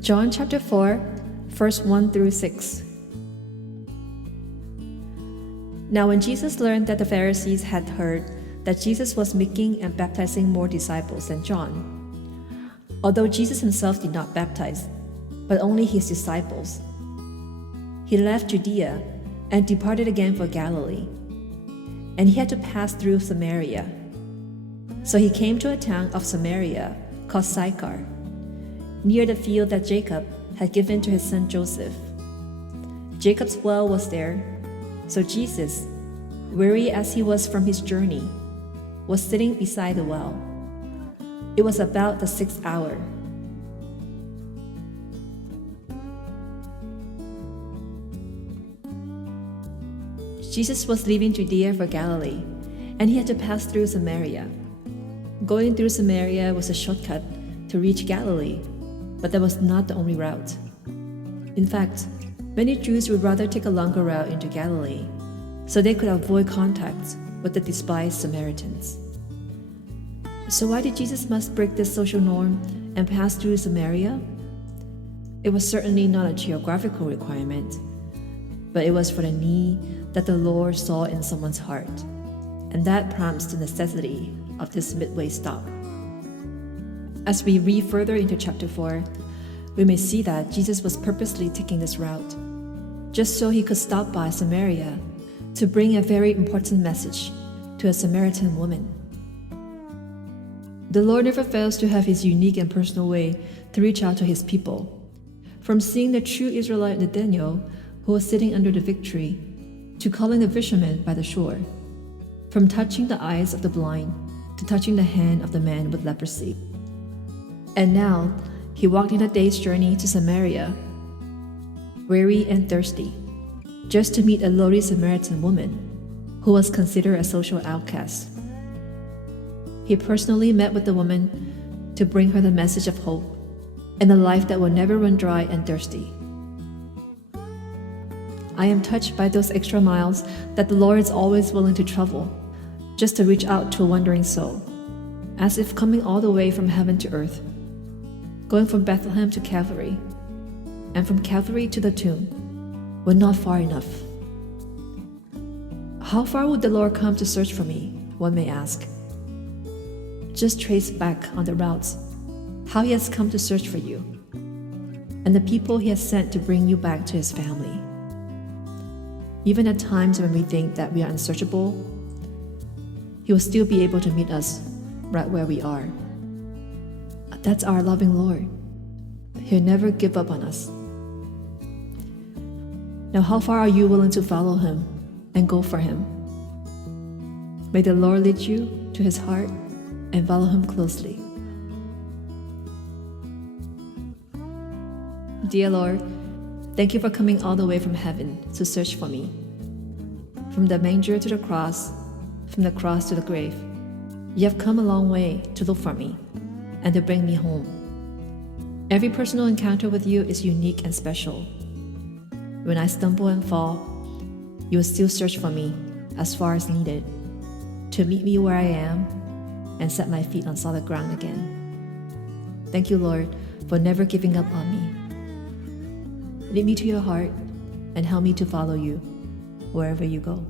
John chapter 4, verse 1 through 6. Now when Jesus learned that the Pharisees had heard that Jesus was making and baptizing more disciples than John, although Jesus himself did not baptize, but only his disciples, he left Judea and departed again for Galilee, and he had to pass through Samaria. So he came to a town of Samaria called Sychar, near the field that Jacob had given to his son Joseph. Jacob's well was there, so Jesus, weary as he was from his journey, was sitting beside the well. It was about the 6th hour. Jesus was leaving Judea for Galilee, and he had to pass through Samaria. Going through Samaria was a shortcut to reach Galilee, but that was not the only route. In fact, many Jews would rather take a longer route into Galilee, so they could avoid contact with the despised Samaritans. So why did Jesus must break this social norm and pass through Samaria? It was certainly not a geographical requirement, but it was for the need that the Lord saw in someone's heart, and that prompts the necessity of this midway stop. As we read further into chapter 4, we may see that Jesus was purposely taking this route, just so he could stop by Samaria to bring a very important message to a Samaritan woman. The Lord never fails to have his unique and personal way to reach out to his people. From seeing the true Israelite Nathanael, who was sitting under the fig tree, to calling the fisherman by the shore. From touching the eyes of the blind to touching the hand of the man with leprosy. And now, he walked in a day's journey to Samaria, weary and thirsty, just to meet a lowly Samaritan woman who was considered a social outcast. He personally met with the woman to bring her the message of hope and a life that will never run dry and thirsty. I am touched by those extra miles that the Lord is always willing to travel just to reach out to a wandering soul, as if coming all the way from heaven to earth, going from Bethlehem to Calvary, and from Calvary to the tomb, were not far enough. How far would the Lord come to search for me, one may ask. Just trace back on the routes how he has come to search for you, and the people he has sent to bring you back to his family. Even at times when we think that we are unsearchable, he will still be able to meet us right where we are. That's our loving Lord. He'll never give up on us. Now, how far are you willing to follow him and go for him? May the Lord lead you to his heart and follow him closely. Dear Lord, thank you for coming all the way from heaven to search for me. From the manger to the cross, from the cross to the grave, you have come a long way to look for me and to bring me home. Every personal encounter with you is unique and special. When I stumble and fall, you will still search for me as far as needed to meet me where I am and set my feet on solid ground again. Thank you, Lord, for never giving up on me. Lead me to your heart and help me to follow you wherever you go.